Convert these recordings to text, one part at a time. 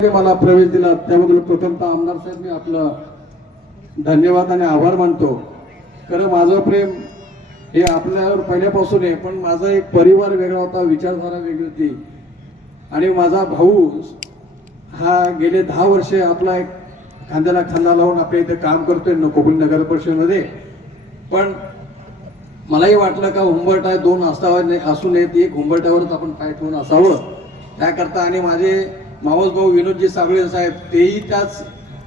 मला प्रवेश दिला. त्याबद्दल प्रथमतः आमदार साहेब मी आपलं धन्यवाद आणि आभार मानतो. खरं माझं प्रेम हे आपल्यावर पहिल्यापासून आहे पण माझा एक परिवार वेगळा होता विचारधारा वेगळी होती. आणि माझा भाऊ हा गेले दहा वर्षे आपला एक खांद्याला खांदा लावून आपल्या इथे काम करतोय कोकण नगर परिषदेमध्ये. पण मलाही वाटलं का उंबरठा दोन असावा असू नयेत एक हुंबरट्यावरच आपण पाय ठेवून असावं. त्याकरता आणि माझे मावस भाऊ विनोदजी साबळे साहेब तेही त्याच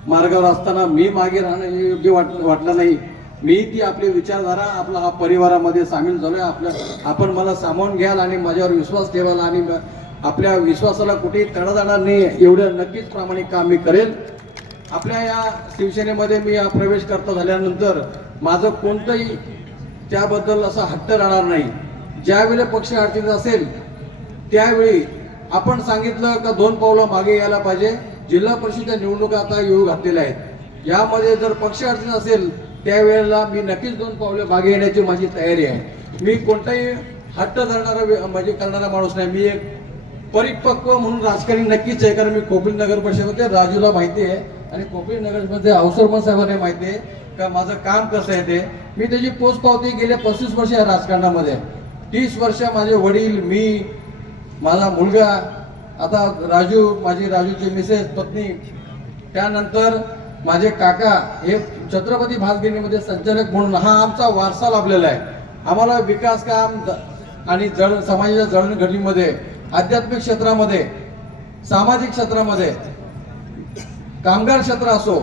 मार्गावर असताना मी मागे राहणं हे योग्य वाट वाटलं नाही. मी ती आपली विचारधारा आपला हा परिवारामध्ये सामील झालोय. आपल्या आपण मला सामावून घ्याल आणि माझ्यावर विश्वास ठेवाल आणि आपल्या विश्वासाला कुठेही तडा जाणार नाही एवढं नक्कीच प्रामाणिक काम मी करेल. आपल्या या शिवसेनेमध्ये मी हा प्रवेश करता झाल्यानंतर माझं कोणतंही त्याबद्दल असा हट्ट राहणार नाही. ज्यावेळी पक्ष अडचणीत असेल त्यावेळी आपण सांगितलं का दोन पावलं मागे यायला पाहिजे. जिल्हा परिषदच्या निवडणुका आता येऊ घातलेल्या आहेत. यामध्ये जर पक्ष अडचण असेल त्यावेळेला मी नक्कीच दोन पावले मागे येण्याची माझी तयारी आहे. मी कोणताही हट्ट धरणारा व्य- म्हणजे करणारा माणूस नाही. मी एक परिपक्व म्हणून राजकारणी नक्कीच आहे कारण मी कोपिल नगर परिषदेमध्ये राजूला माहिती आहे. आणि कोपिल नगरमध्ये अवसरमन साहेबांना माहिती आहे का माझं काम कसं आहे ते. मी त्याची पोचपावती गेल्या पस्तीस वर्ष या राजकारणामध्ये तीस वर्ष माझे वडील मी माझा मुलगा आता राजू माझी राजूची मिसेस पत्नी त्यानंतर माझे काका हे छत्रपती भातगिरीमध्ये संचालक म्हणून हा आमचा वारसा लाभलेला आहे. आम्हाला विकास काम आणि जळ समाजाच्या जळणघडणीमध्ये आध्यात्मिक क्षेत्रामध्ये सामाजिक क्षेत्रामध्ये कामगार क्षेत्र असो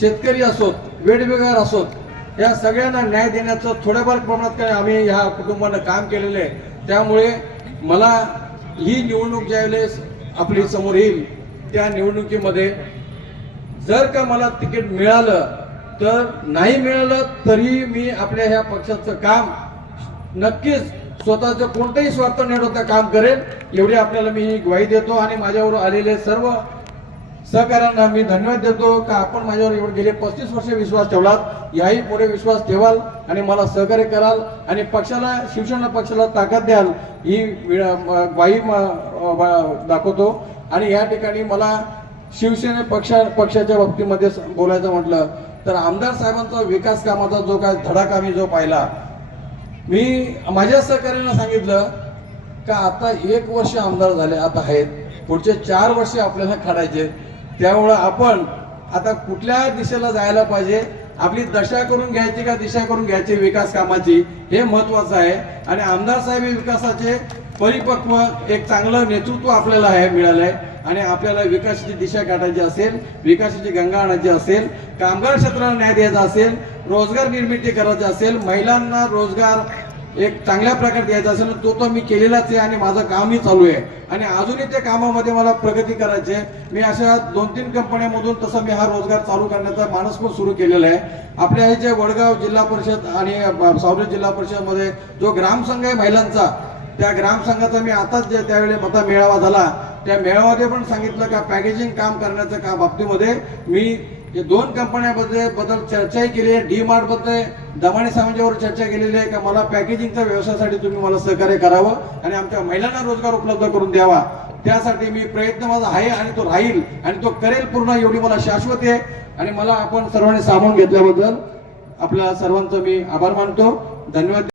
शेतकरी असोत वेडवेगळ्या असोत या सगळ्यांना न्याय देण्याचं थोड्याफार प्रमाणात काय आम्ही ह्या कुटुंबानं काम केलेलं आहे. त्यामुळे मला ही निवडणूक ज्यावेळेस आपली समोर येईल त्या निवडणुकीमध्ये जर का मला तिकीट मिळालं तर नाही मिळालं तरी मी आपल्या ह्या पक्षाचं काम नक्कीच स्वतःचं कोणतंही स्वार्थ न ठेवता काम करेल एवढी आपल्याला मी ग्वाही देतो आणि माझ्यावर आलेले सर्व सहकार्यांना मी धन्यवाद देतो का आपण माझ्यावर एवढे गेले पस्तीस वर्ष विश्वास ठेवलात याही पुढे विश्वास ठेवाल आणि मला सहकार्य कराल आणि पक्षाला शिवसेना पक्षाला ताकद द्याल ही वि- ग्वाही दाखवतो. आणि या ठिकाणी मला शिवसेने पक्षा पक्षाच्या बाबतीमध्ये बोलायचं म्हटलं तर आमदार साहेबांचा विकास कामाचा जो काय धडाका मी जो पाहिला मी माझ्या सहकार्यानं सांगितलं का आता एक वर्ष आमदार झाले आता आहेत. पुढचे चार वर्ष आपल्याला काढायचे. त्यामुळं आपण आता कुठल्या दिशेला जायला पाहिजे? आपली दशा करून घ्यायची का दिशा करून घ्यायची विकास कामाची? हे महत्वाचं आहे. आणि आमदार साहेब हे विकासाचे परिपक्व एक चांगलं नेतृत्व आपल्याला आहे मिळालंय. आणि आपल्याला विकासाची दिशा काढायची असेल विकासाची गंगा आणायची असेल कामगार क्षेत्राला न्याय द्यायचा असेल रोजगार निर्मिती करायची असेल महिलांना रोजगार एक चांगल्या प्रकारे द्यायचा असेल तो तो मी केलेलाच आहे आणि माझं कामही चालू आहे. आणि अजूनही त्या कामामध्ये मला प्रगती करायची आहे. मी अशा दोन तीन कंपन्यामधून तसं मी हा रोजगार चालू करण्याचा मानस पण सुरू केलेला आहे. आपल्या हे जे वडगाव जिल्हा परिषद आणि सावली जिल्हा परिषदमध्ये जो ग्रामसंघ आहे महिलांचा त्या ग्रामसंघाचा मी आताच जे त्यावेळी मता मेळावा झाला त्या मेळाव्यामध्ये पण सांगितलं का पॅकेजिंग काम करण्याच्या का बाबतीमध्ये मी दोन कंपन्याबद्दल बद्दल चर्चाही केली आहे डी मार्टबद्दल दमाणे सामाजावर चर्चा केलेली आहे का मला पॅकेजिंगच्या व्यवसायासाठी तुम्ही मला सहकार्य करावं आणि आमच्या महिलांना रोजगार उपलब्ध करून द्यावा. त्यासाठी मी प्रयत्न माझा आहे आणि तो राहील आणि तो करेल पूर्ण एवढी मला शाश्वत आहे. आणि मला आपण सर्वांनी सामावून घेतल्याबद्दल आपल्या सर्वांचं मी आभार मानतो. धन्यवाद.